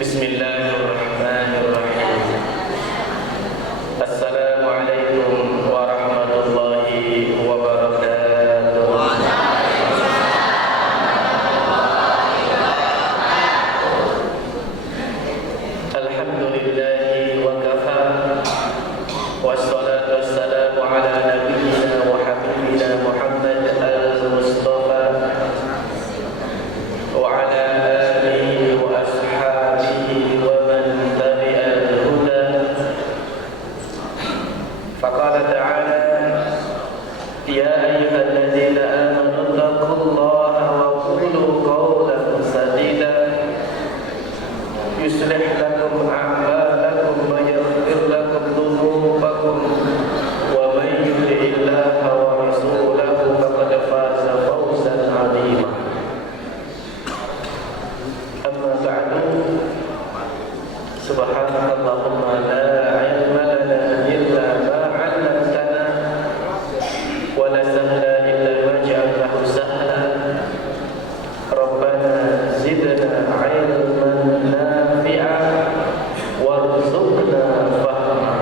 Bismillahirrahmanirrahim. Assalamualaikum warahmatullahi wabarakatuh. Alhamdulillahi wa kafa. Wassalatu wassalamu ala nabiyyina wa habibina Muhammad al-Mustafa wa ala alihi wa ashabihi wa man tabi'al huda. Faqala ta'ala ya ayyuhalladzina amanu taqullaha wa qulu qawlan sadida yuslih lakum a'malakum wa yaghfir lakum dhunubakum wa man yuti'illaha wa rasulahu faqad faza fawzan 'azima. Amma ba'du, subhanakallahumma la 'ilma lana illa ma 'allamtana wa la sahla illa ma ja'altahu sahla. Rabbana zidna 'ilman nafi'an warzuqna fahma.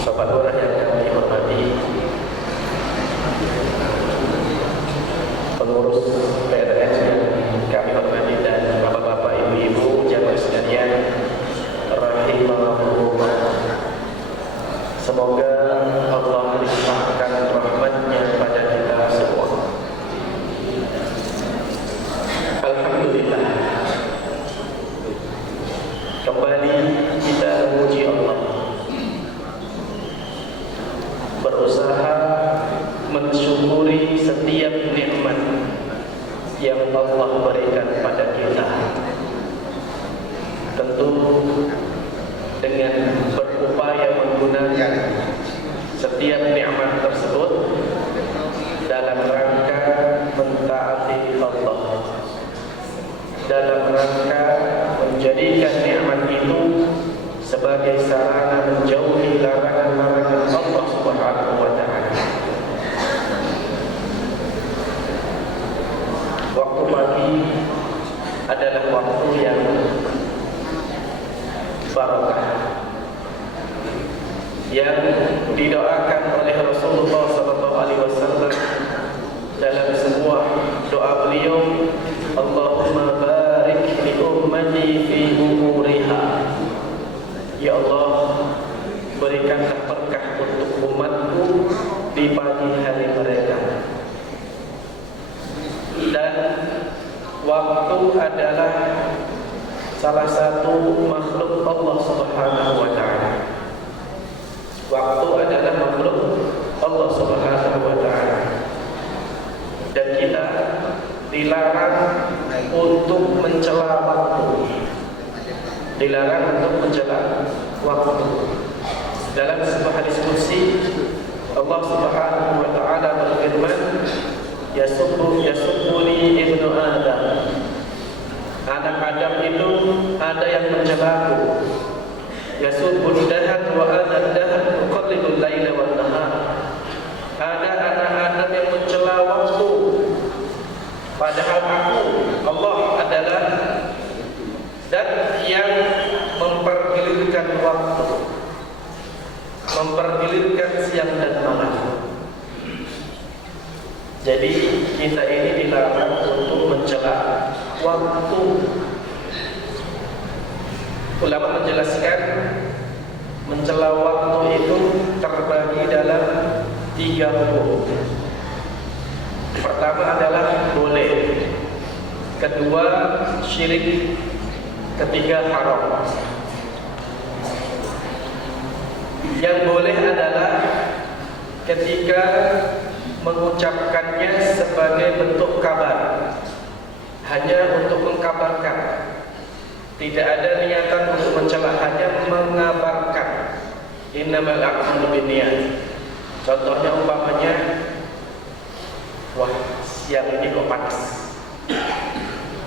Bapak Lurah yang kami hormati, pengurus PRS yang kami hormati, dan bapak-bapak, ibu-ibu, jamaah sekalian rahimahumullah. Semoga Allah melimpahkan rahmatnya pada kita semua. Alhamdulillah, kembali kita memuji Allah, berusaha mensyukuri setiap nikmat yang Allah berikan pada kita. Tentu dengan berupaya menggunakan setiap nikmat tersebut dalam rangka mentaati Allah, dalam rangka menjadikan nikmat itu sebagai sarana menjauhi larangan-larangan Allah Subhanahu wa ta'ala. Waktu pagi adalah waktu yang barakah, yang didoakan oleh Rasulullah SAW dalam sebuah doa beliau, Allahumma barik li ummati fi umuriha. Ya Allah, berikanlah berkah untuk umatku di pagi hari mereka. Dan waktu adalah salah satu makhluk Allah Subhanahu wa ta'ala. Waktu adalah makhluk Allah Subhanahu wa ta'ala, dan kita dilarang untuk mencela waktu. Dilarang untuk mencela waktu. Dalam sebuah hadis qudsi, Allah Subhanahu wa ta'ala berfirman, Yasubbuni ibnu Adam. Anak Adam itu ada yang mencelaku. Yasubbul dahat wa ana dahat uqallibul laila wan nahar. Ada anak Adam yang mencela waktu, padahal aku, Allah, adalah dan yang mempergilirkan waktu, mempergilirkan siang dan malam. Jadi kita ini dilarang untuk mencela waktu. Ulama menjelaskan mencela waktu itu terbagi dalam 3 hukum. Pertama adalah boleh, kedua syirik, ketiga haram. Yang boleh adalah ketika mengucapkannya sebagai bentuk kabar, hanya untuk mengkabarkan, tidak ada niatan untuk mencela, hanya mengabarkan. Innamal a'malu binniyat. Contohnya umpamanya, wah, siang ini kok panas,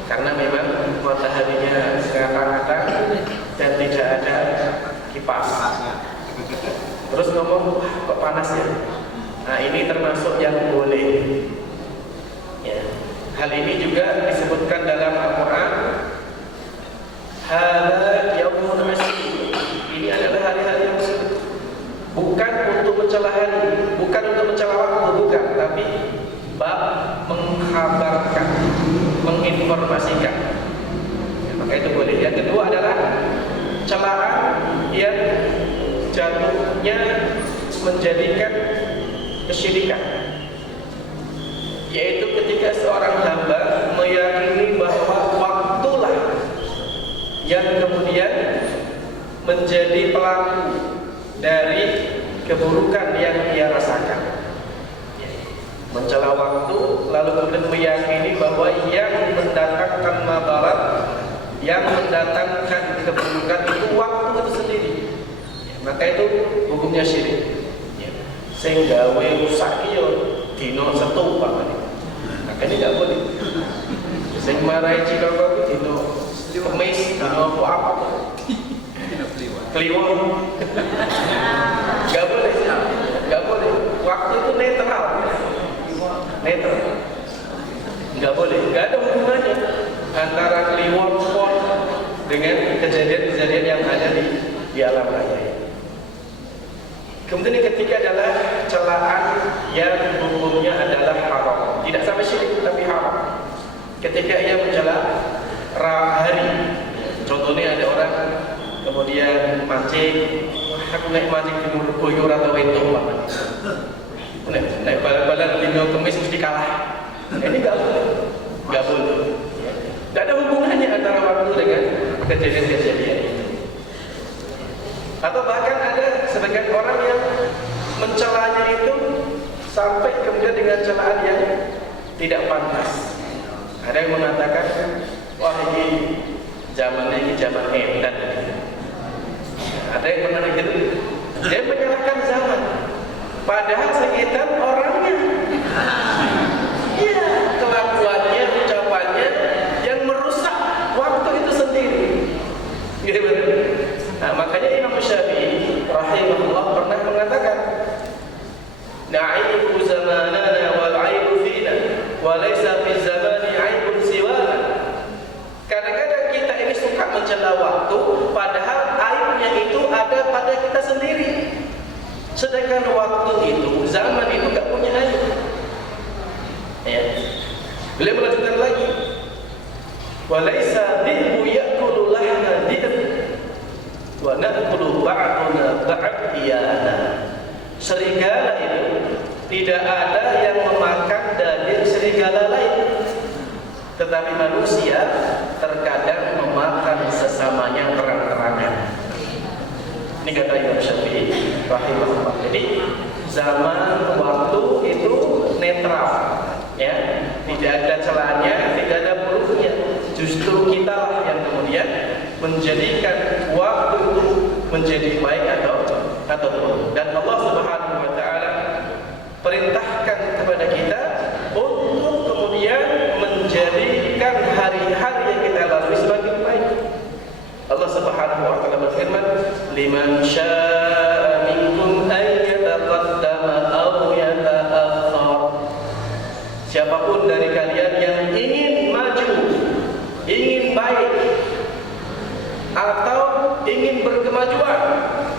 karena memang mataharinya ngata-ngata dan tidak ada kipas. Terus ngomong, wah, kok panas ya? Nah, ini termasuk yang boleh. Ya. Hal ini juga disebutkan dalam Al-Quran. Hada yaumun asir. Ini adalah hari-hari yang sulit. Bukan untuk mencela hari, bukan untuk mencela waktu, bukan, tapi bab mengkhabarkan, menginformasikan. Ya, maka itu boleh. Yang kedua adalah celaan yang jatuhnya menjadikan kesyirikan, yaitu ketika seorang hamba meyakini bahwa waktulah yang kemudian menjadi pelaku dari keburukan yang ia rasakan. Mencela waktu, lalu kemudian meyakini bahwa yang mendatangkan madarat, yang mendatangkan keburukan itu waktu itu sendiri. Maka itu hukumnya syirik. Sehingga rusak iyo dino setu Pak. Maka ini tidak boleh. Sing marai Cikoko dino kemis, dino apa? Kliwon. Gak boleh. Gak boleh. Waktu itu netral. Netral. Gak boleh. Gak ada hubungannya antara kliwon pon dengan kejadian-kejadian yang ada di alam raya. Kemudian yang ketiga adalah celaan yang hukumnya adalah haram. Tidak sampai syirik tapi haram. Ketika ia mencela hari, contohnya ada orang kemudian mancing, aku naik mancing di Boyor atau itu, naik bal-balan di Kemis mesti kalah. Ini nggak boleh, nggak boleh. Tidak ada hubungannya antara waktu dengan kejadian-kejadian itu. Atau bahkan ada sebagian orang yang mencelanya itu sampai kemudian dengan celaan yang tidak pantas. Ada yang mengatakan, wah ini zamannya ini zaman edan. Ada yang mengatakan gitu, dia menyalahkan zaman. Padahal sekitar orangnya, iya, kelakuannya, ucapannya yang merusak waktu itu sendiri. Gitu. Nah, makanya Imam Syafi'i rahimahullah pernah mengatakan, na'ibu zamanana wal 'aibu fina wa laysa fi zamani 'aibun siwana. Kadang-kadang kita ini suka mencela waktu, padahal aibnya itu ada pada kita sendiri. Sedangkan waktu itu, zaman itu enggak punya aib. Ya. Beliau melanjutkan lagi, wa laysa dhi'bu ya'kulu lahma dhi'b wa na'kulu ba'duna ba'diyana. Serigala itu tidak ada yang memakan daging serigala lain, tetapi manusia terkadang memakan sesamanya terang-terangan. Ini kata Imam Syafi'i rahimahullah. Jadi zaman waktu itu netral, ya, tidak ada celahnya, tidak ada buruknya. Justru kita lah yang kemudian menjadikan waktu itu menjadi baik atau buruk. Dan Allah Subhanahu wa taala perintahkan kepada kita untuk kemudian menjadikan hari-hari yang kita lalui semakin baik. Allah Subhanahu wa taala berfirman, "Liman syaa'a minkum an yataqaddama aw yata'akhkhar." Siapapun dari kalian yang ingin maju, ingin baik, atau ingin berkemajuan,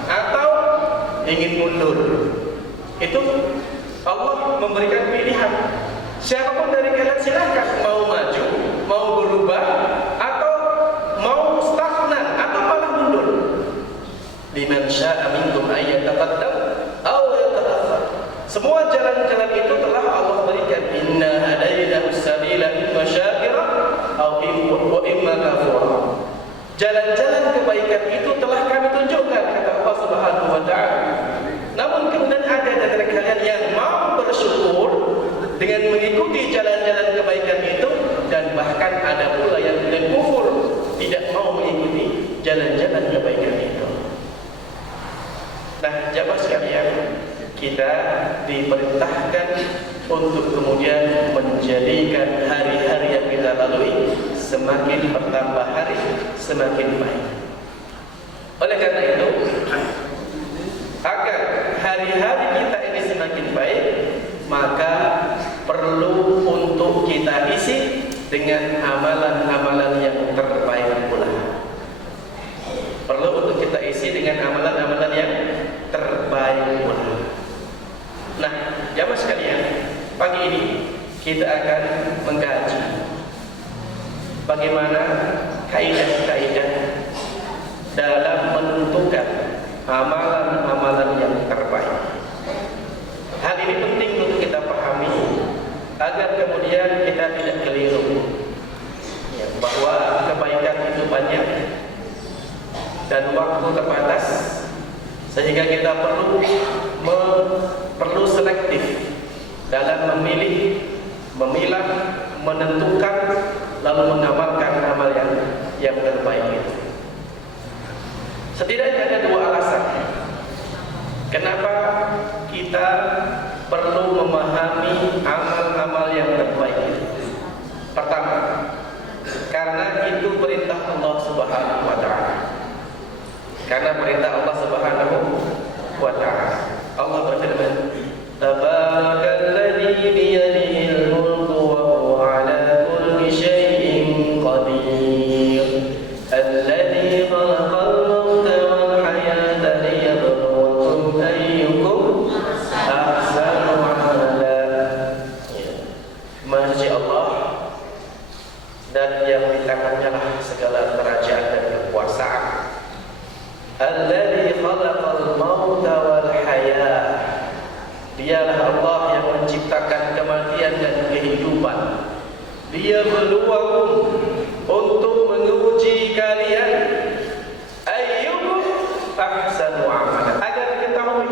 atau ingin mundur, itu Allah memberikan pilihan. Siapapun dari kalian silahkan mau maju, mau berubah, atau mau stagnan, atau malah mundur. Liman syaa'a minkum an yataqaddam aw yata'akhkhar. Semua jalan-jalan itu telah Allah berikan. Inna hadainahu as-sabila imma syakira aw imma kafura. Jalan-jalan kebaikan itu telah kami tunjukkan, kata Allah Subhanahu wa taala. Namun kemudian ada dari kalian yang mau bersyukur dengan mengikuti jalan-jalan kebaikan itu, dan bahkan ada pula yang kufur, tidak mau mengikuti jalan-jalan kebaikan itu. Nah, jamaah sekalian, kita diperintahkan untuk kemudian menjadikan hari-hari yang kita lalui semakin bertambah hari, semakin baik. Oleh karena itu, agar hari-hari kita ini semakin baik, maka perlu untuk kita isi dengan amalan-amalan yang terbaik pula. Perlu untuk kita isi dengan amalan-amalan yang terbaik pula. Nah, jamaah sekalian, pagi ini kita akan mengkaji bagaimana kaidah-kaidah dalam menentukan amalan-amalan yang terbaik. Hal ini penting untuk kita pahami agar kemudian kita tidak keliru, ya, bahwa kebaikan itu banyak dan waktu terbatas, sehingga kita perlu selektif dalam memilih, memilah, menentukan, lalu mengamalkan amal yang terbaik itu. Setidaknya ada dua alasan kenapa kita perlu memahami amal-amal yang terbaik itu. Pertama, karena itu perintah Allah Subhanahu wa taala. Karena perintah Allah Subhanahu wa taala. Allah berfirman, "Tabarakalladzi biyadihil mulku wa huwa 'ala kulli syai'in qadir. Alladzi khalaqal mauta wal hayata liyabluwakum ayyukum ahsanu 'amala." Masya Allah, dan yang di tangannya lah segala kerajaan dan kekuasaan. Alladzi khalaqal mauta wal hayat. Dialah Allah yang menciptakan kematian dan kehidupan. Dia berluakum untuk menguji kalian ayyukum ahsanu amala, agar diketahui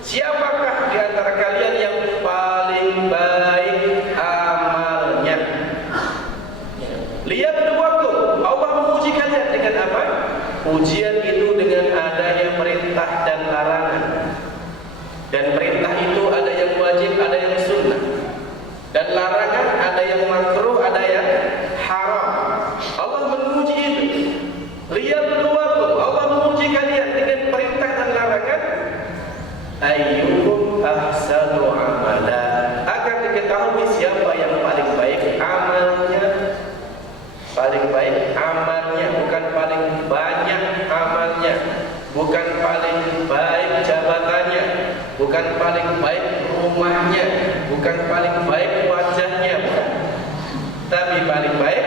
siapakah di antara kalian yang paling baik amalnya. Liyabluwakum, Allah menguji kalian dengan apa? Ujian itu dengan adanya perintah dan larangan. Dan perintah itu ada yang wajib, ada yang sunnah. Dan larangan ada yang makruh, ada yang haram. Allah menguji itu. Liyabluwakum, Allah menguji kalian dengan perintah dan larangan. Ayyukum ahsanu amala, agar diketahui siapa yang paling baik amalnya. Paling baik amalnya, bukan paling banyak amalnya, bukan paling baik jabatannya, bukan paling baik rumahnya, bukan paling baik wajahnya, bukan. Tapi paling baik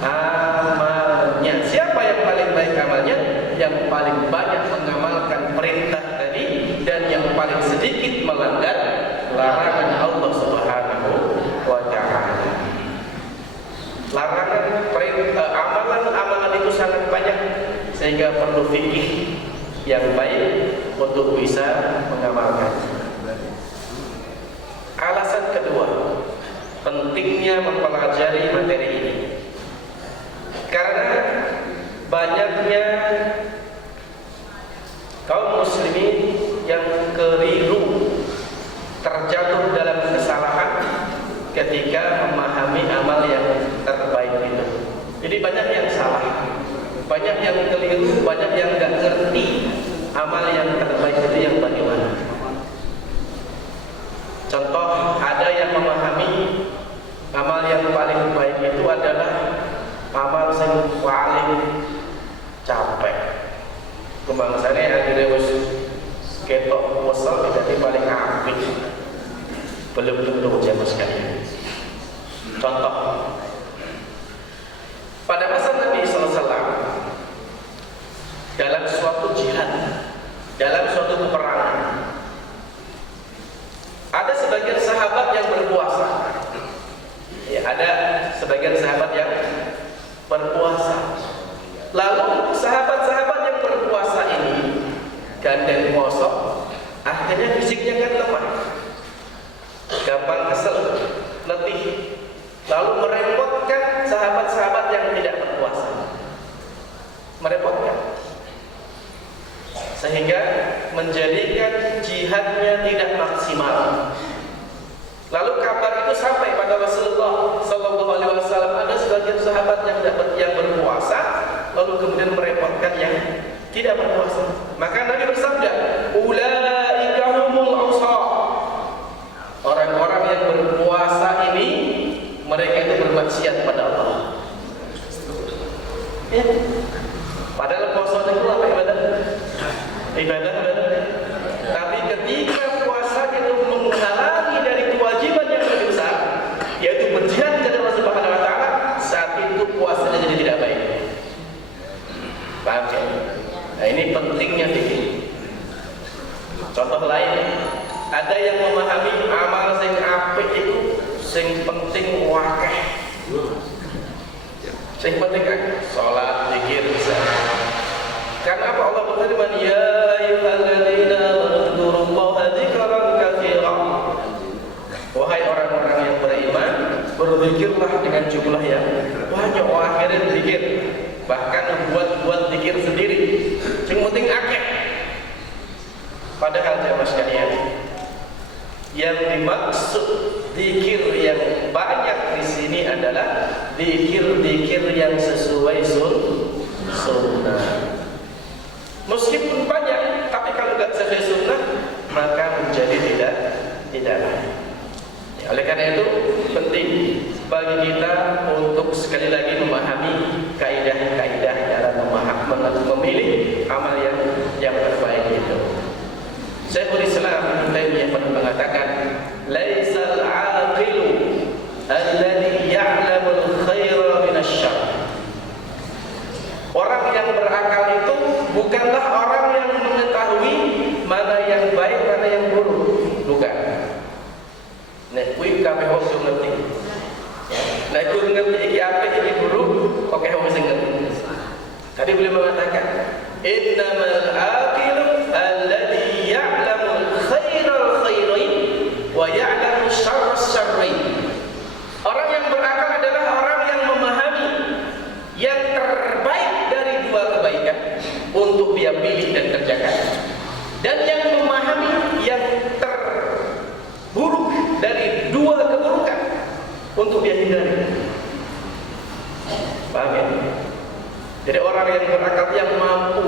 amalnya. Siapa yang paling baik amalnya? Yang paling banyak mengamalkan perintah tadi dan yang paling sedikit melanggar larangan Allah Subhanahu wa taala. Larangan, perintah, amalan-amalan itu sangat banyak, sehingga perlu fikih yang baik untuk bisa mengamalkan. Alasan kedua, pentingnya mempelajari materi ini, karena banyaknya kaum muslimin yang keliru, terjatuh dalam kesalahan ketika memahami amal yang terbaik itu. Jadi banyak yang salah, banyak yang keliru, banyak yang nggak ngerti amal yang terbaik itu yang bagaimana. Contoh, ada yang memahami amal yang paling baik itu adalah amal yang paling capek. Kemangsane akhirnya wis ketok wasal jadi paling apik. Belum tentu jamaah sekalian. Contoh, pada masa Nabi SAW, dalam suatu jihad, dalam suatu peperangan, ada sebagian sahabat yang berpuasa. Ya, ada sebagian sahabat yang berpuasa. Lalu sahabat-sahabat yang berpuasa ini gandeng mosok, akhirnya fisiknya kan lemah, gampang kesel, letih, lalu merepotkan sahabat-sahabat yang tidak berpuasa, merepotkan, sehingga menjadikan jihadnya tidak maksimal. Lalu kabar itu sampai pada Rasulullah Sallallahu Alaihi Wasallam, ada sebagian sahabat yang berpuasa, lalu kemudian merepotkan yang tidak berpuasa. Maka Nabi bersabda, "Ulaika humul usah." Orang-orang yang berpuasa ini, mereka itu berbuat bermaksiat pada Allah. Ya. Padahal puasa itu apa ibadah? Ibadah. Tapi ketika puasa itu menghalangi dari kewajiban yang lebih besar, yaitu berjihad kepada Allah Subhanahu wa taala, saat itu puasanya jadi tidak baik. Paham ya? Nah, ini pentingnya fikih. Contoh lain, ada yang memahami amal sing apik itu sing penting wakeh. Sing penting salat, zikir bisa. Karena apa Allah berfirman, ya ayyuhalladzina amanu dzkurullaha dzikran katsiran. Wahai orang-orang yang beriman, berzikirlah dengan jumlah yang banyak. Akhirnya zikir, bahkan buat zikir sendiri. Yang penting akeh. Padahal jemaah sekalian, yang dimaksud zikir yang banyak di sini adalah zikir-zikir yang sesuai sunnah. Meskipun banyak, tapi kalau tidak sesuai sunnah, maka menjadi tidak layak. Ya, oleh karena itu penting bagi kita untuk sekali lagi memahami kaidah-kaidah dalam memilih amal yang terbaik itu. Syekhul Islam Ibnu Taimiyah pernah mengatakan, "Laisal 'aqilu alladhi ya'lamul khaira minasy-syarr." Orang yang berakal itu bukanlah orang yang mengetahui mana yang baik, mana yang buruk. Bukan. Nek kuwi kabeh wong sing ngerti. Nek kuwi ngerti iki apik iki buruk, oke wong sing ngerti. Tadi beliau mengatakan, "Innamal aqilu alladhi ya'lamul khairal khairin wa ya'lamu syarras syarrain." Orang yang berakal adalah orang yang memahami yang terbaik dari dua kebaikan untuk dia pilih dan kerjakan, dan yang memahami yang terburuk dari dua keburukan untuk dia hindari. Paham ya? Jadi orang yang berakal yang mampu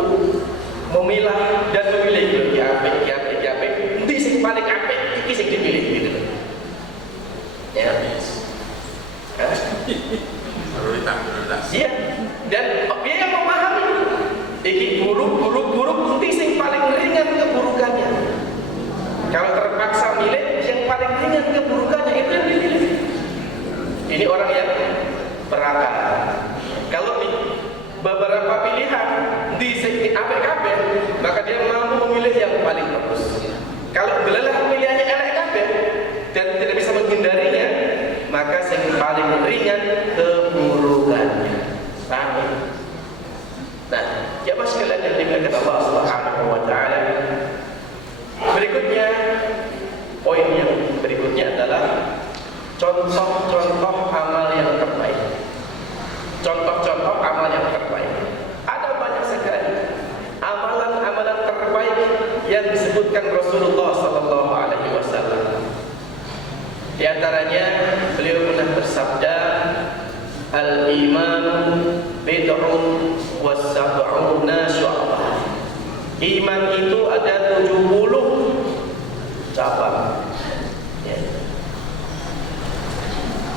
memilah dan memilih iki apik, endi sing paling apik iki sing dipilih gitu. Ya. Prioritas. Iya. Dan dia yang memahami iki buruk, endi sing paling ringan keburukannya. Kalau terpaksa milih yang paling ringan keburukannya itu yang dipilih. Ini orang yang berakal. Kalau beberapa pilihan di apik kabeh, maka dia mampu memilih yang paling bagus. Kalau belelah pilihannya elek kabeh dan tidak bisa menghindarinya, maka yang paling ringan keburukannya. Paham ya? Nah, jamaah sekalian yang dimuliakan Allah Subhanahu wa taala. Berikutnya, poin yang berikutnya adalah contoh-contoh amal yang terbaik. Contoh-contoh amal yang terbaik. Ada banyak sekali amalan-amalan terbaik yang disebutkan Rasulullah sallallahu alaihi wasallam. Di antaranya beliau pernah bersabda, "Al-iman bid'un wa sab'una syu'bah." Iman itu ada 70 cabang. Ya.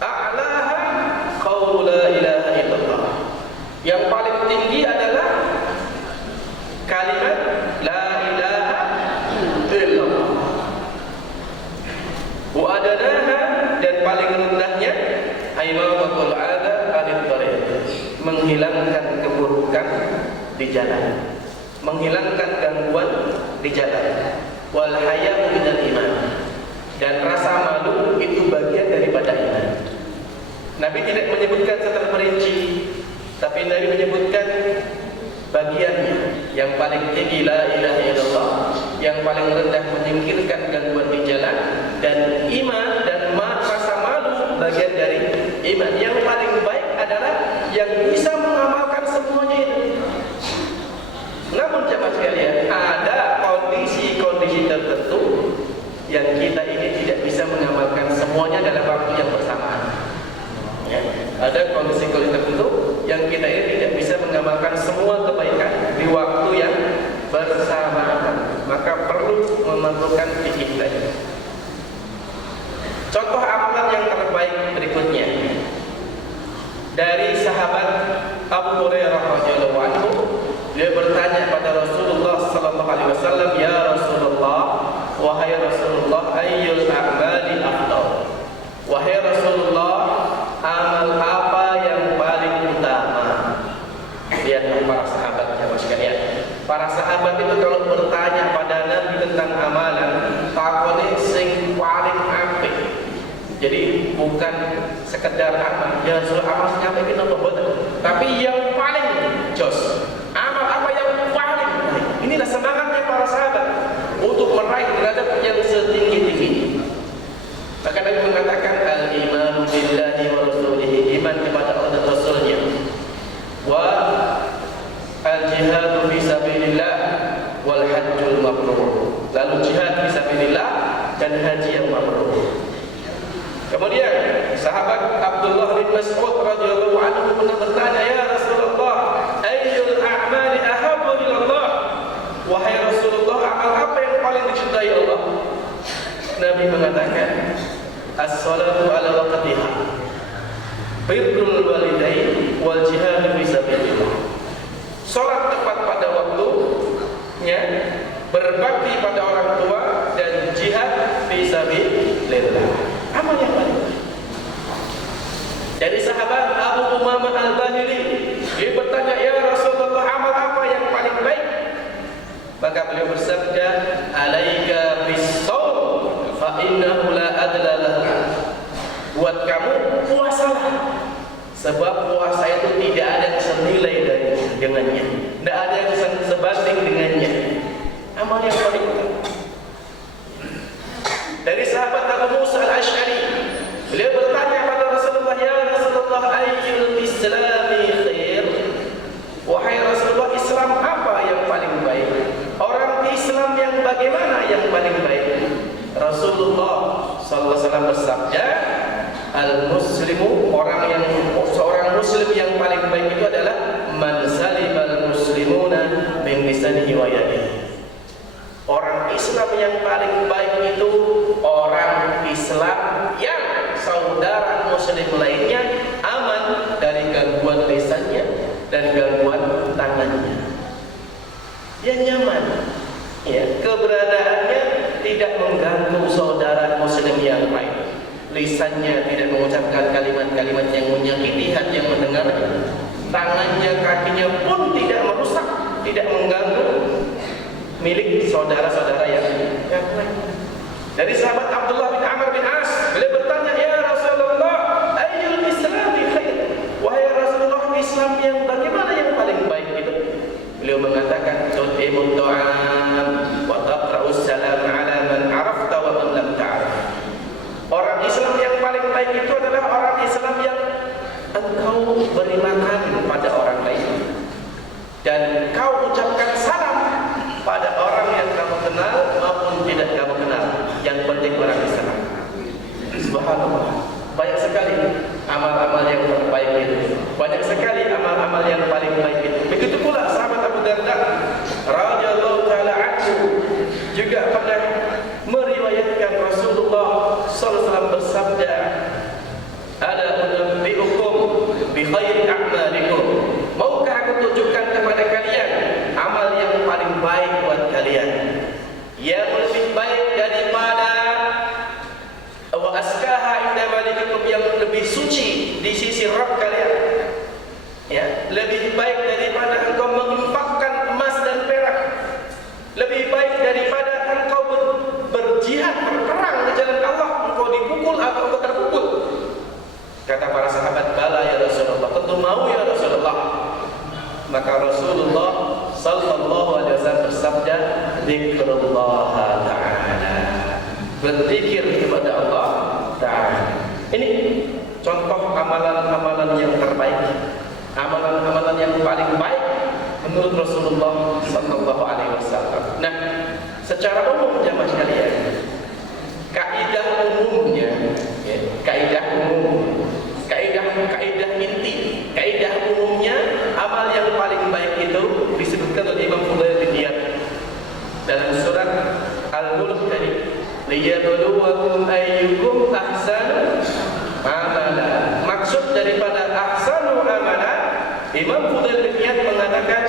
A'laha qaulu la ilaha illallah. Yang paling tinggi adalah kalimat la ilaha illallah. Wa adanaha, dan paling rendahnya aimamatul adha anit thariq, menghilangkan keburukan di jalan, menghilangkan gangguan di jalan. Wal haya'u minal iman, dan rasa malu itu bagian daripada iman. Nabi tidak menyebutkan secara perinci, tapi Nabi menyebutkan bagiannya. Yang paling tinggi la ilaha illallah, yang paling rendah menyingkirkan gangguan di jalan, dan iman dan rasa malu bagian dari iman. Yang paling baik adalah yang bisa mengamalkan semuanya itu. Namun jemaah sekalian, ada kondisi-kondisi tertentu yang kita ini tidak bisa mengamalkan semuanya dalam waktu yang bersamaan. Ya, ada kondisi-kondisi tertentu yang kita ini tidak bisa mengamalkan semua kebaikan di waktu yang bersamaan. Maka perlu memerlukan fikih tadi. Contoh amalan yang terbaik berikutnya. sekedar amal. Ya Rasul, amal sampai kita betul. Tapi yang paling jos, amal apa yang paling baik. Inilah semangatnya para sahabat untuk meraih derajat yang setinggi-tinggi. Maka Nabi mengatakan al-iman billahi wa rasulihi, iman kepada Allah dan Rasulnya, wa al-jihadu fi sabilillah wal hajjul mabrur. Lalu jihad fi sabilillah dan haji yang mabrur. Kemudian sahabat Abdullah bin Mas'ud radhiyallahu anhu pernah bertanya, ya Rasulullah, ayyul a'mali ahabbu ila Allah? Wahai Rasulullah, amal apa yang paling dicintai Allah? Nabi mengatakan, as-salatu ala waqtiha, birrul walidain wal jihad fi sabilillah. Salat tepat pada waktunya, berbakti pada orang tua, dan jihad fi sabilillah. Amal yang paling baik. Dari sahabat Abu Umamah Al-Bahili, dia bertanya, ya Rasulullah, amal apa yang paling baik? Maka beliau bersabda, alaika bis-shaum fa innahu la adla lahu. Buat kamu puasalah, sebab puasa itu tidak ada senilai dengannya, tidak ada yang sebanding dengannya. Amal yang paling baik. Dari sahabat Abu Musa Al-Asy'ari, beliau bertanya kepada Rasulullah, ya Rasulullah, ayyul islami khair? Wahai Rasulullah, Islam apa yang paling baik? Orang Islam yang bagaimana yang paling baik? Rasulullah sallallahu alaihi wasallam bersabda, al-muslimu, seorang muslim yang paling baik itu adalah man salimal muslimuna min lisanihi wa yadihi. Orang Islam yang paling baik itu orang Islam yang saudara muslim lainnya aman dari gangguan lisannya dan gangguan tangannya. Dia nyaman, ya, keberadaannya tidak mengganggu saudara muslim yang lain. Lisannya tidak mengucapkan kalimat-kalimat yang menyakiti hati yang mendengarnya. Tangannya, kakinya pun tidak merusak, tidak mengganggu milik saudara-saudara yang lain. Dari sahabat Abdullah bin Amr bin As, beliau bertanya, ya Rasulullah, ayyul islami khair? Wahai Rasulullah, Islam yang bagaimana yang paling baik itu? Beliau mengatakan, tu'imut ta'am wa taqra'us salam ala man arafta wa man lam ta'rif. Orang Islam yang paling baik itu adalah orang Islam yang engkau beri makan pada orang lain dan kau ucapkan salam pada orang yang kamu kenal maupun tidak kamu kenal. Yang penting orang Islam. Subhanallah, banyak sekali amal-amal yang terbaik itu. Banyak sekali amal-amal yang paling baik itu. Begitu pula sahabat Abu Darda radhiyallahu taala anhu juga pernah meriwayatkan Rasulullah sallallahu alaihi wasallam bersabda, ala unabbiukum bi khairi a'malikum. Maukah aku tunjukkan kepada kalian amal yang paling baik buat kalian, yang lebih baik daripada wa askaha inda malikikum, yang lebih suci di sisi Rabb kalian, ya, lebih baik daripada engkau menginfakkan emas dan perak, lebih baik daripada engkau berjihad, berperang di jalan Allah, engkau dipukul atau engkau terpukul. Kata para sahabat, bala ya Rasulullah, tentu mau ya Rasulullah. Maka Rasulullah sallallahu alaihi wasallam bersabda, zikrullah ta'ala, berzikir kepada Allah Ta'ala. Ini contoh amalan-amalan yang terbaik, amalan-amalan yang paling baik menurut Rasulullah sallallahu alaihi wasallam. Nah, secara umum jamaah sekalian, kaidah umumnya, ya, kaidah umum, kaidah inti, kaidah umumnya, amal yang paling baik itu disebutkan oleh Imam Fudail bin Iyad dalam surat Al-Mulk tadi, liyabluwakum ayyukum ahsanu amala. Maksud daripada ahsanu amala, Imam Fudail bin Iyad mengatakan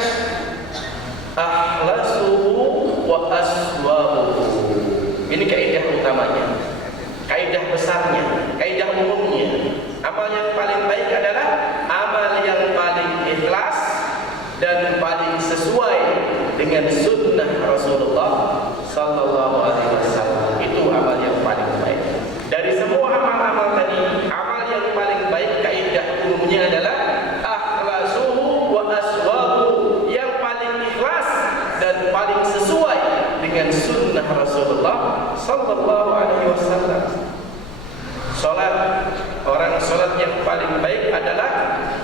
akhlasuhu wa aswabuhu. Ini kaidah utamanya, kaidah besarnya, kaidah umumnya. Amal yang paling baik adalah amal yang paling ikhlas dan paling sesuai dengan sunnah Rasulullah sallallahu alaihi wasallam. Itu amal yang paling baik. Dari semua amal-amal tadi, amal yang paling paling baik adalah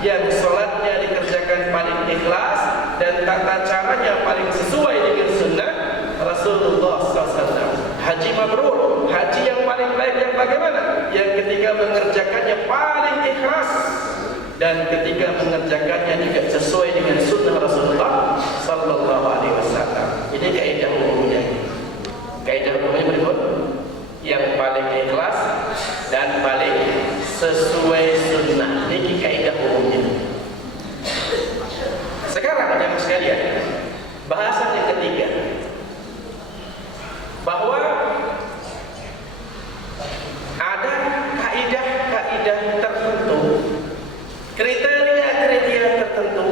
yang sholatnya dikerjakan paling ikhlas dan tata caranya paling sesuai dengan sunnah Rasulullah SAW. Haji mabrur, haji yang paling baik yang bagaimana? Yang ketika mengerjakannya paling ikhlas dan ketika mengerjakannya juga sesuai dengan sunnah Rasulullah Sallallahu Alaihi Wasallam. Ini kaidah umumnya. Kaidah umumnya berikut: yang paling ikhlas dan paling sesuai sunnah. Ini kaidah umumnya. Sekarang jemaah sekalian, bahasan yang ketiga, bahwa ada kaidah-kaidah tertentu, kriteria-kriteria tertentu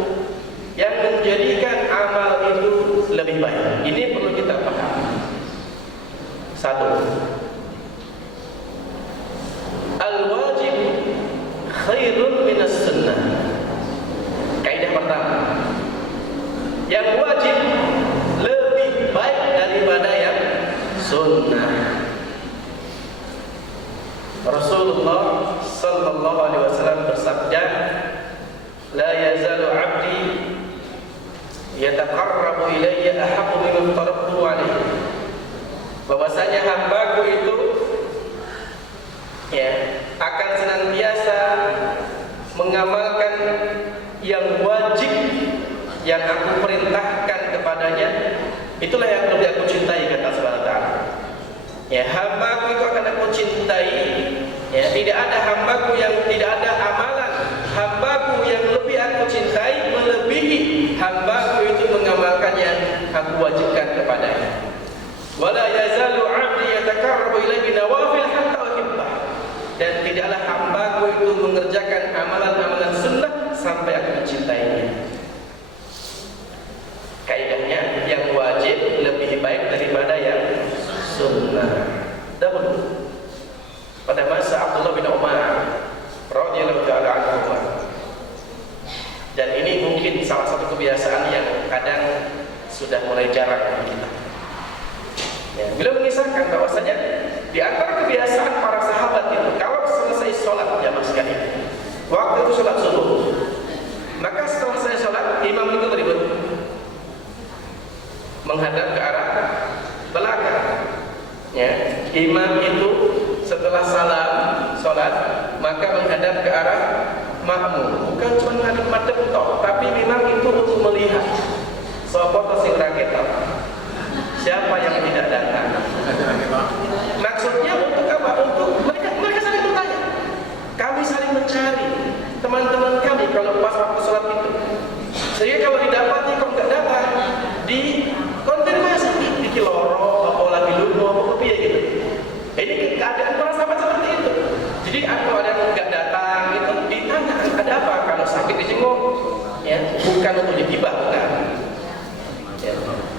yang menjadikan amal itu lebih baik. Ini perlu kita pahami. Satu, al-wajib khairun minas sunnah. Kaidah pertama, yang wajib lebih baik daripada yang sunnah. Rasulullah Sallallahu Alaihi Wasallam bersabda, "La yazalu 'abdi yataqarrabu ilayya ahabbu mimma aftaratuhu alaihi." Bahwasanya hambaku itu akan senantiasa mengamalkan yang wajib yang aku perintahkan kepadanya, itulah yang lebih aku cintai, kata Subhanahu wa ta'ala. Hambaku itu akan aku cintai. Tidak ada hambaku yang tidak ada amalan. Hambaku yang lebih aku cintai melebihi hambaku itu mengamalkan yang aku wajibkan kepadanya. Wala yazalu 'abdi yatakarrabu ilayya binawafil hatta uhibbah. Dan tidaklah hambaku itu mengerjakan amalan-amalan sunnah sampai aku mencintainya. Kaidahnya yang wajib lebih baik daripada yang sunnah. Dahulu pada masa Abdullah bin Umar radhiyallahu ta'ala anhu, dan ini mungkin salah satu kebiasaan yang kadang sudah mulai jarang kita. Beliau mengisahkan bahwasanya di antara kebiasaan para sahabat itu, kalau selesai sholat jamaah sekalian, waktu itu sholat subuh, maka setelah saya sholat, imam itu berikut menghadap ke arah belakang. Imam itu setelah salam sholat, maka menghadap ke arah makmum. Bukan cuma menghadap madep toh, tapi memang itu untuk melihat sapa sing ra ketok, siapa yang tidak datang. Maksudnya untuk apa? Untuk mereka saling bertanya. Kami saling mencari teman-teman kami kalau pas waktu sholat itu. Sehingga kalau didapati kok nggak datang, dikonfirmasi di kiloro, apa lagi lupa, apa kopi gitu. Ini keadaan para sahabat seperti itu. Jadi kalau ada yang nggak datang itu ditanya ada apa, kalau sakit dijenguk, bukan untuk digibah, bukan.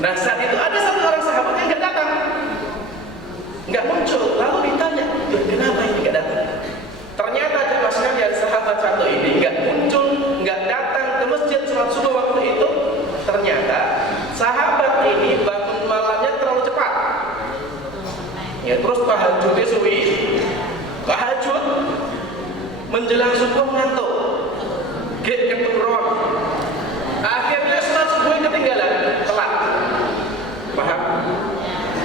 Nah saat itu ada satu orang sahabat yang nggak datang, nggak muncul. Lalu ditanya, kenapa ini nggak datang? Ternyata jemaah sekalian, sahabat satu ini nggak muncul, nggak datang ke masjid sholat subuh waktu itu. Ternyata sahabat ini bangun malamnya terlalu cepat. Terus tahajudnya suwi, tahajud menjelang subuh ngantuk, keturun. Akhirnya sholat subuh ketinggalan, telat. Paham?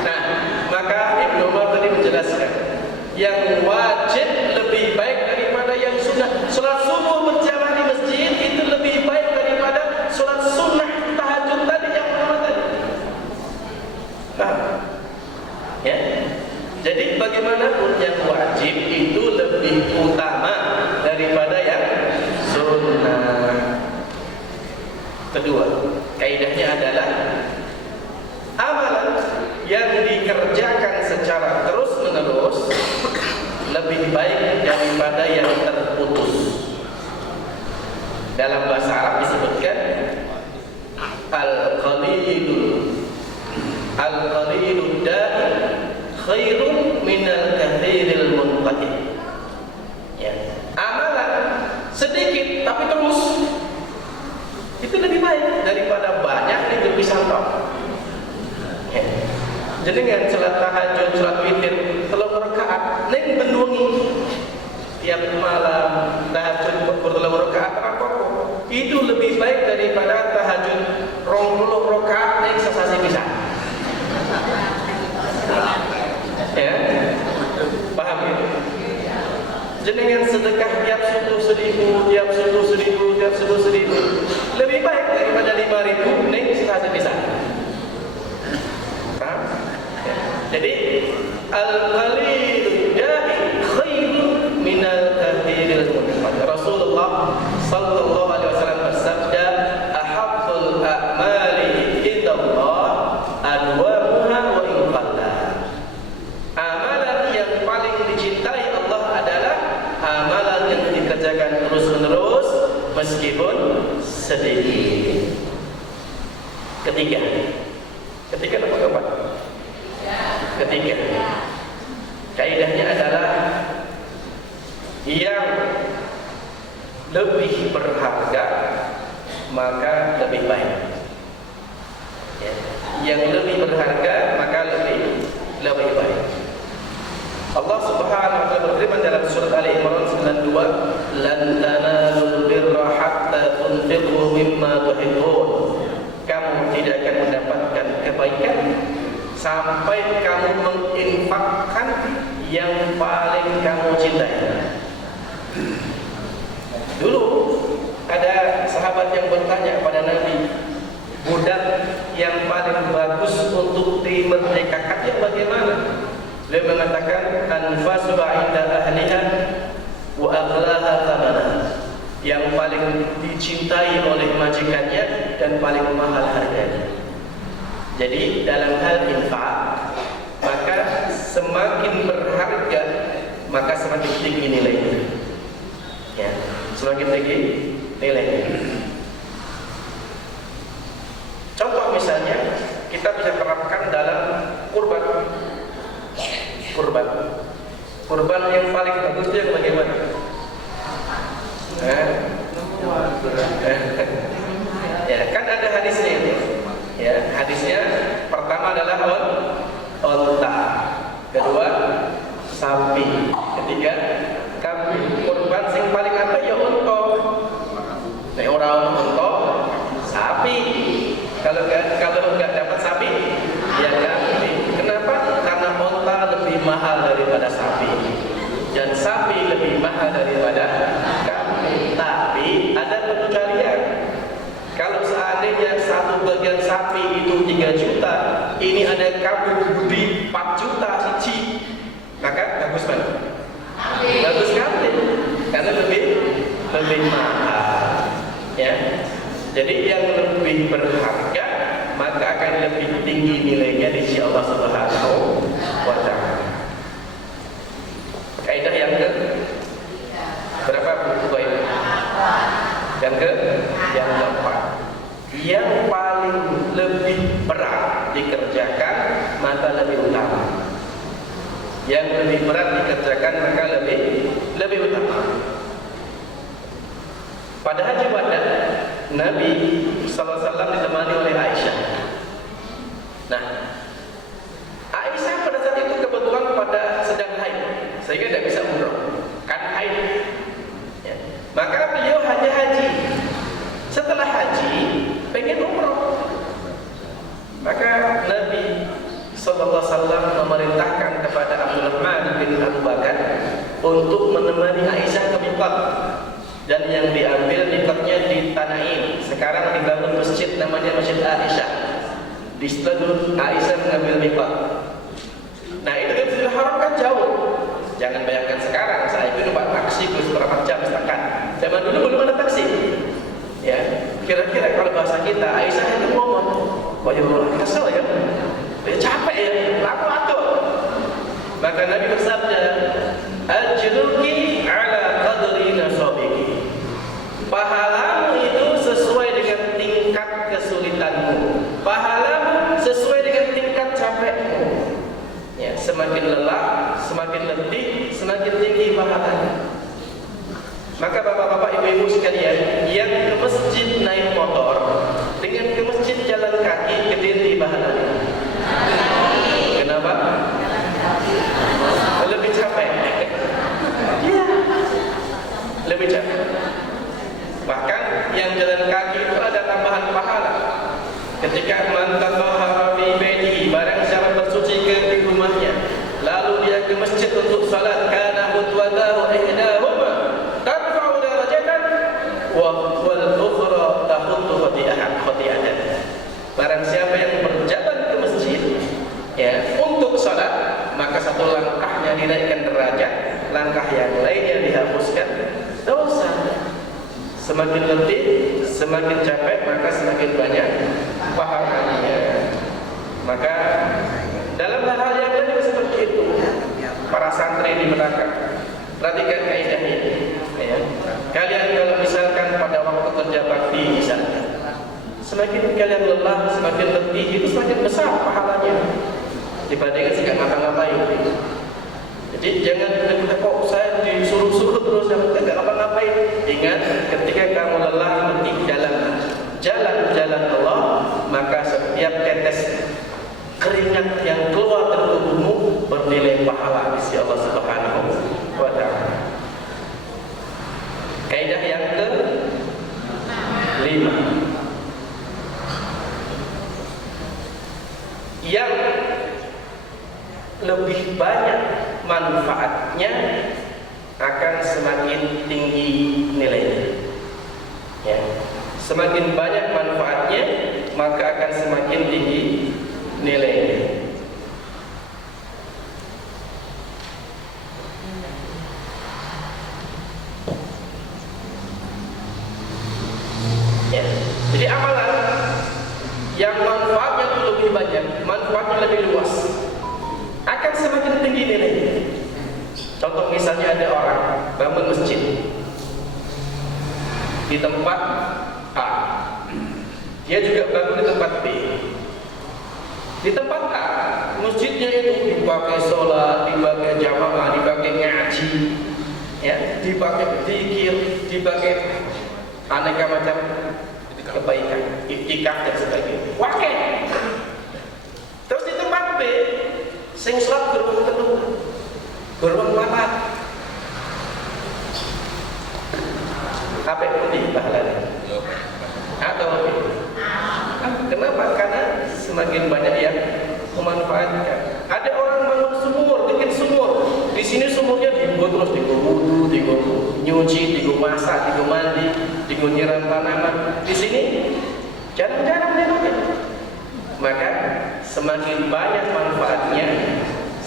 Nah, maka Ibnu Umar tadi menjelaskan, yang wajib lebih baik daripada yang sunnah. Sholat subuh berjamaah di masjid itu lebih baik daripada sholat sunnah tahajud tadi yang pertama tadi. Paham? Jadi bagaimanapun yang wajib itu lebih utama daripada yang sunnah. Kedua, kaidahnya adalah amalan yang dikerjakan secara terus-menerus lebih baik daripada yang terputus. Dalam bahasa Arab disebutkan al-qalilud da'i khairun minal kathiril munqati. Amalan sedikit tapi terus itu lebih baik daripada banyak yang berpisah toh. Jenengan salat tahajud, salat witir, 3 rakaat ning benungi tiap malam tahajud dengan sedekah tiap subuh 1.000, tiap subuh 1.000, tiap subuh 1.000, lebih baik daripada 5.000 ning sehari bisa. Paham? Ya. Jadi al-qalilul jami khairun minal kathiril munfaq. Rasulullah sallallahu alaihi wasallam bersabda, ahabbul a'mali indallah adwamuha wa in qalla. Amalan yang paling dicintai Allah adalah amalan yang dikerjakan terus-menerus meskipun sedikit. Ketiga apa kawan? Ketiga, kaidahnya adalah yang lebih berharga maka lebih baik. Ya. Yang lebih berharga maka lebih baik. Allah Subhanahu wa taala berfirman dalam surat Ali Imran 92, "Lan tanalul birra hatta tunfiqu mimma tuhibbun." Kamu tidak akan mendapatkan kebaikan sampai kamu menginfakkan yang paling kamu cintai. Dulu ada sahabat yang bertanya pada Nabi, budak yang paling bagus untuk dimerdekakan yang bagaimana? Beliau mengatakan, anfasu 'inda ahliha wa aghlaha thamana. Yang paling dicintai oleh majikannya dan paling mahal harganya. Jadi dalam hal infak, maka semakin berharga maka semakin tinggi nilainya. Ya, semakin tinggi nilainya. Contoh misalnya kita bisa terapkan dalam kurban. Kurban yang paling bagus itu yang bagaimana? Ya, kan ada hadisnya itu. Ya, hadisnya pertama adalah onta, kedua sapi, ketiga kambing. Kurban sing paling apa ya onto. Nek ora onto, sapi. Kalau enggak dapat sapi, ya kambing. Kenapa? Karena onta lebih mahal daripada sapi dan sapi lebih mahal daripada kambing. Tapi ada pengecualian. Kalau seandainya satu bagian sapi itu 3 juta, ini ada kambing di 4 juta siji, maka bagus mana? Bagus kambing, karena lebih mahal. Ya, jadi yang lebih berharga maka akan lebih tinggi nilainya di sisi Allah Subhanahu wa taala. Kaidah yang ke berapa buku ini? Yang keempat, yang paling lebih berat dikerjakan maka lebih utama. Yang lebih berat dikerjakan maka lebih utama. Pada haji wada, Nabi SAW ditemani oleh Aisyah. Nah, Aisyah pada saat itu kebetulan sedang haid, sehingga tidak bisa umroh, kan haid. Ya. Maka beliau hanya haji. Setelah haji, pengen umroh. Maka Nabi SAW memerintahkan kepada Abdurrahman bin Abu Bakar untuk menemani Aisyah ke miqat. Dan yang diambil miqatnya di Tanaim. Sekarang dibangun masjid namanya Masjid Aisyah. Di situ Aisyah mengambil miqat. Nah, itu kan sudah haram kan jauh. Jangan bayangkan sekarang saya itu numpak taksi berapa jam misalkan. Zaman dulu belum ada taksi. Ya, kira-kira kalau bahasa kita Aisyah itu ngomong, "Wah, ya Allah, kesel ya. Ya capek ya, laku. Maka Nabi bersabda, "Ajruki ala qadri nasabiki." Pahalamu itu sesuai dengan tingkat kesulitanmu. Pahalamu sesuai dengan tingkat capekmu. Ya, semakin lelah, semakin letih, semakin tinggi pahalanya. Maka bapak-bapak, ibu-ibu sekalian, yang ke masjid naik motor dengan ke masjid jalan kaki, gede di pahalanya. Kenapa? Lebih capek. Iya. Lebih capek. Bahkan yang jalan kaki itu ada tambahan pahala. Ketika man tatahhara fi baitihi, barang siapa bersuci di rumahnya, lalu dia ke masjid untuk salat, kana hutwatahu ihdahuma wa wal ukhra tahuttu khati'atan. Barang siapa yang berjalan ke masjid ya untuk salat, maka satu langkahnya dinaikkan derajat, langkah yang lainnya dihapuskan dosa. Semakin letih, semakin capek, maka semakin banyak pahalanya. Maka dalam hal yang lain juga seperti itu. Para santri di belakang, perhatikan kaidah ini. Ya. Kalian kalau misalkan pada waktu kerja bakti misalnya, semakin kalian lelah, semakin letih, itu semakin besar pahalanya dibandingkan jika ngapa-ngapain. Jadi jangan kita kok saya disuruh-suruh terus yang enggak ngapa-ngapain. Ingat, ketika kamu lelah, letih dalam jalan Allah, maka setiap tetes keringat yang keluar dari tubuhmu bernilai pahala di sisi Allah Subhanahu wa taala. Kaidah yang ke-5. Yang lebih banyak manfaatnya akan semakin tinggi nilainya. Ya. Semakin banyak manfaatnya, maka akan semakin tinggi nilainya. Ya. Jadi amalan yang manfaatnya itu lebih banyak, manfaatnya lebih luas, akan semakin tinggi nilainya. Contoh misalnya ada orang bangun masjid di tempat A, dia juga bangun di tempat B. Di tempat A, masjidnya itu dipakai sholat, dipakai jamaah, dipakai ngaji, ya, dipakai zikir, dipakai aneka macam kebaikan, iktikaf dan sebagainya. Wakai. Terus di tempat B, sing sholat gerung telu, gerung papat. Apa pun di pahalanya. Atau lebih. Kenapa? Karena semakin banyak yang memanfaatkan. Ada orang bangun sumur, bikin sumur. Di sini sumurnya dibuat terus wudu, nyuci, masak, mandi, nyiram tanaman. Di sini jarang-jarang dia. Maka semakin banyak manfaatnya,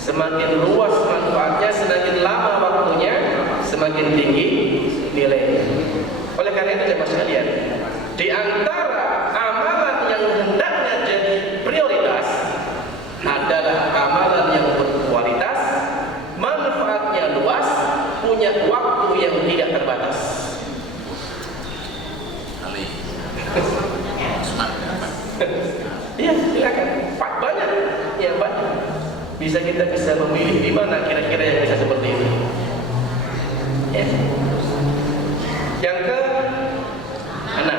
semakin luas manfaatnya, semakin lama waktunya, semakin tinggi nilainya. Oleh karena itu jemaah sekalian, di antara amalan yang hendaknya jadi prioritas adalah amalan yang berkualitas, manfaatnya luas, punya waktu yang tidak terbatas. Iya, silakan. Banyak, ya banyak. Bisa memilih di mana kira-kira yang bisa seperti itu. Ya. Yang ke-6,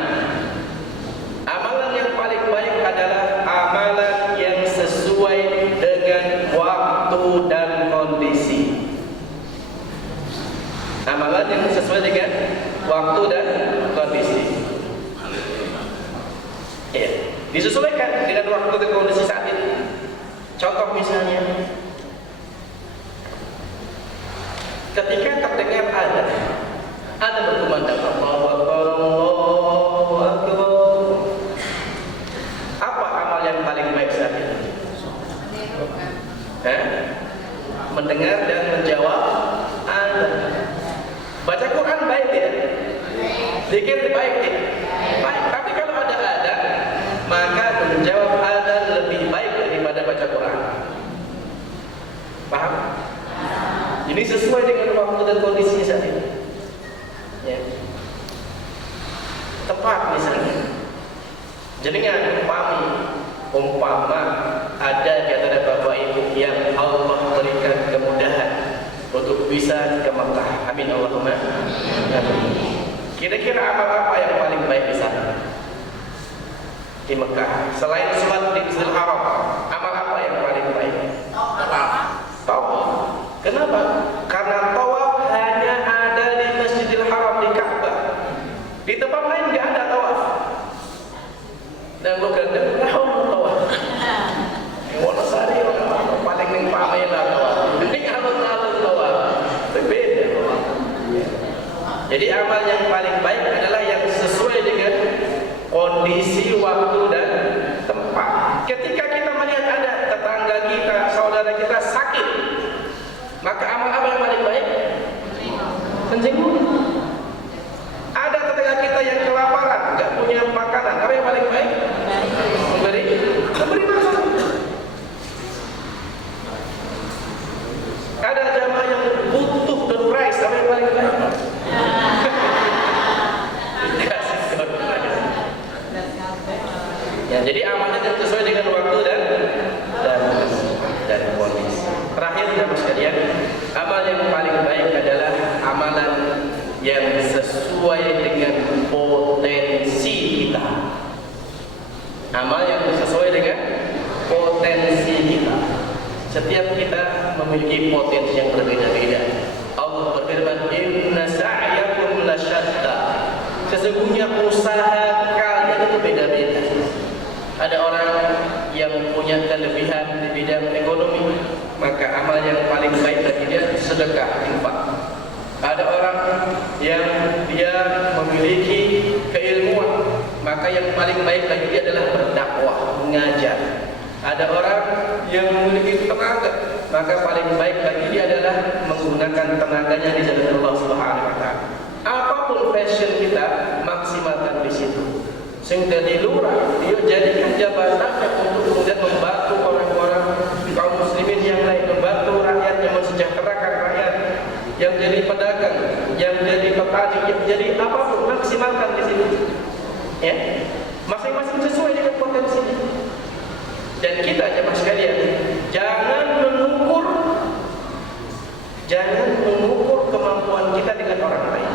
amalan yang paling baik adalah amalan yang sesuai dengan waktu dan kondisi. Amalan yang sesuai dengan waktu dan kondisi. Ya, disesuaikan dengan waktu dan kondisi saat ini. Contoh misalnya, ketika terdengar ada berkumandang Allahu Akbar, Allahu Akbar. Apa amal yang paling baik saat ini? Mendengar dan menjawab azan. Baca Quran baik tidak? Zikir baik tidak? Baik. Tapi kalau ada azan, maka menjawab azan lebih baik daripada baca Quran. Paham? Ini sesuai dengan waktu dan kondisi saat ini. Ya. Tepat misalnya. Jenengan umpama ada di antara bapak ibu yang Allah berikan kemudahan untuk bisa ke Makkah. Amin Allahumma. Kira-kira amal apa yang paling baik di sana? Di Mekah. Selain sholat di Masjidil Haram, amal apa yang paling baik? Tawaf. Kenapa? Karena tawaf hanya ada di Masjidil Haram, di Ka'bah. Di tempat lain nggak ada tawaf. Dan bukan tawaf. Wonosari paling ning pamela tawaf. Ini alun-alun tawaf. Berbeda. Jadi amal yang paling baik adalah yang kondisi, waktu dan tempat. Ketika kita melihat ada tetangga kita, saudara kita sakit, maka amal apa yang paling baik? Menjenguk. Ada tetangga kita yang kelaparan, nggak punya makanan, apa yang paling baik? Memberi makan. Ada jamaah yang butuh the price, apa yang paling baik? Kasih door price. Ya, jadi amalnya sesuai dengan waktu dan kondisi. Terakhir jamaah sekalian, amal yang paling baik adalah amalan yang sesuai dengan potensi kita. Amal yang sesuai dengan potensi kita. Setiap kita memiliki potensi yang berbeda-beda. Allah berfirman, "Inna sa'yakum lasyatta." Sesungguhnya usaha kalian itu beda-beda. Ada orang yang punya kelebihan di bidang ekonomi, maka amal yang paling baik bagi dia sedekah, infak. Ada orang yang dia memiliki keilmuan, maka yang paling baik bagi dia adalah berdakwah, mengajar. Ada orang yang memiliki tenaga, maka paling baik bagi dia adalah menggunakan tenaganya di jalan Allah Subhanahu wa taala. Apapun passion kita, maksimalkan di situ. Sing dadi lurah, dia jadikan jabatannya untuk kemudian membantu orang-orang kaum muslimin yang lain, membantu rakyat, yang mensejahterakan rakyat, yang jadi pedagang, yang jadi petani, yang jadi apapun, maksimalkan di situ. Ya, masing-masing sesuai dengan potensinya. Dan kita jemaah sekalian, jangan mengukur kemampuan kita dengan orang lain.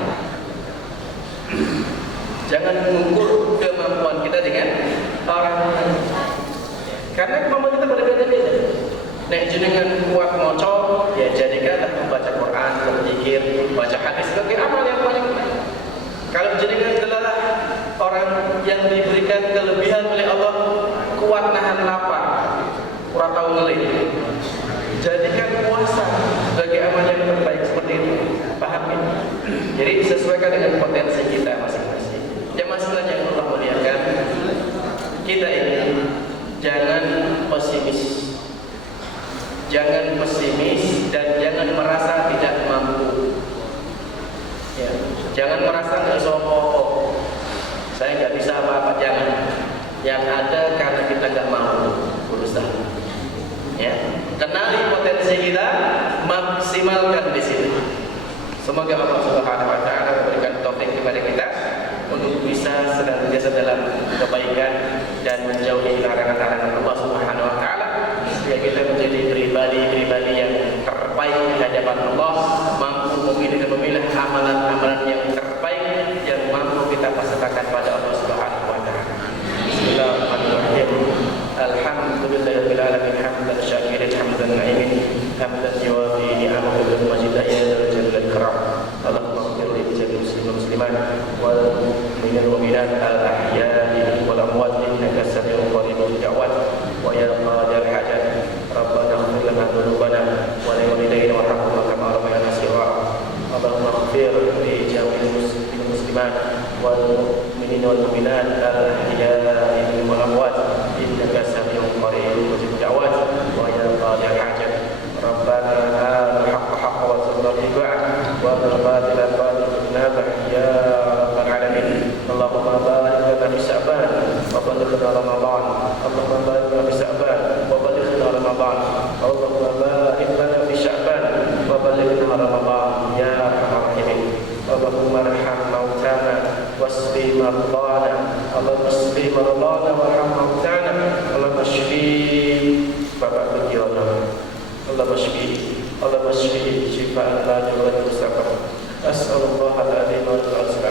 Jangan mengukur kemampuan kita dengan orang lain. Karena kemampuan kita berbeda-beda. Nek jenengan kuat maca, ya jadikanlah membaca Quran, berzikir, baca hadis sebagai amal yang paling baik. Kalau jenengan adalah orang yang diberikan kelebihan oleh Allah, kuat nahan lapar, kurang tahu ngelih, jadikan puasa sebagai amal yang terbaik seperti itu. Paham ya? Jadi disesuaikan dengan potensi kita masing-masing. Jemaah sekalian yang Allah muliakan, kita ini jangan pesimis. Jangan pesimis dan jangan merasa tidak mampu. Ya, jangan merasa nggak sombong. Saya nggak bisa apa-apa, jangan. Yang ada karena kita nggak mau berusaha. Ya, kenali potensi kita, maksimalkan di sini. Semoga Allah Subhanahu wa taala memberikan taufik kepada kita untuk bisa senantiasa dalam kebaikan dan menjauhi larangan-larangan Allah Subhanahu wa taala, sehingga kita menjadi pribadi-pribadi yang terbaik di hadapan Allah, mampu memilih dan memilah amalan-amalan yang terbaik yang mampu kita pesertakan pada Allah Subhanahu wa taala. Bismillahirrahmanirrahim. Alhamdulillahirabbil alamin, hamdan syakiran hamdan na'imin, hamdan yuwafi ni'amahu bil majid ya dzal jalali ikram. Allahumma ighfir li jami'il muslimin muslimat wal mu'minin wal mu'minat al ahya'i wal amwat innaka sami'un qaribud da'wat wa ya qadil hajat. Rabbana ighfir lana dhunubana wa li walidayna warhamhuma kama rabbayana shighara. Allahumma ighfir li jami'il muslimin muslimat wal mu'minin wal mu'minat al ahya'i wal amwat innaka sami'un qaribud da'wat wa ya qadil hajat. Rabbana atina al-haqqa haqqan warzuqna ittiba'ah wa al-batila batilan wajtanibah ya rabbal alamin. Allahumma barik lana fi Sya'ban wa ballighna Ramadan. Allahumma barik lana fi Sya'ban wa ballighna Ramadan. Allahumma barik lana fi Sya'ban wa ballighna Ramadan ya arhamar rahimin. Allahumma arham mautana wasfi mardana. Allahumma isfi mardana warham mautana. Allahumma shfi bapak beliau. Allahumma shfi, Allahumma shfi shifaan la yugadiru saqama. As'alullah al-azim wa al-azim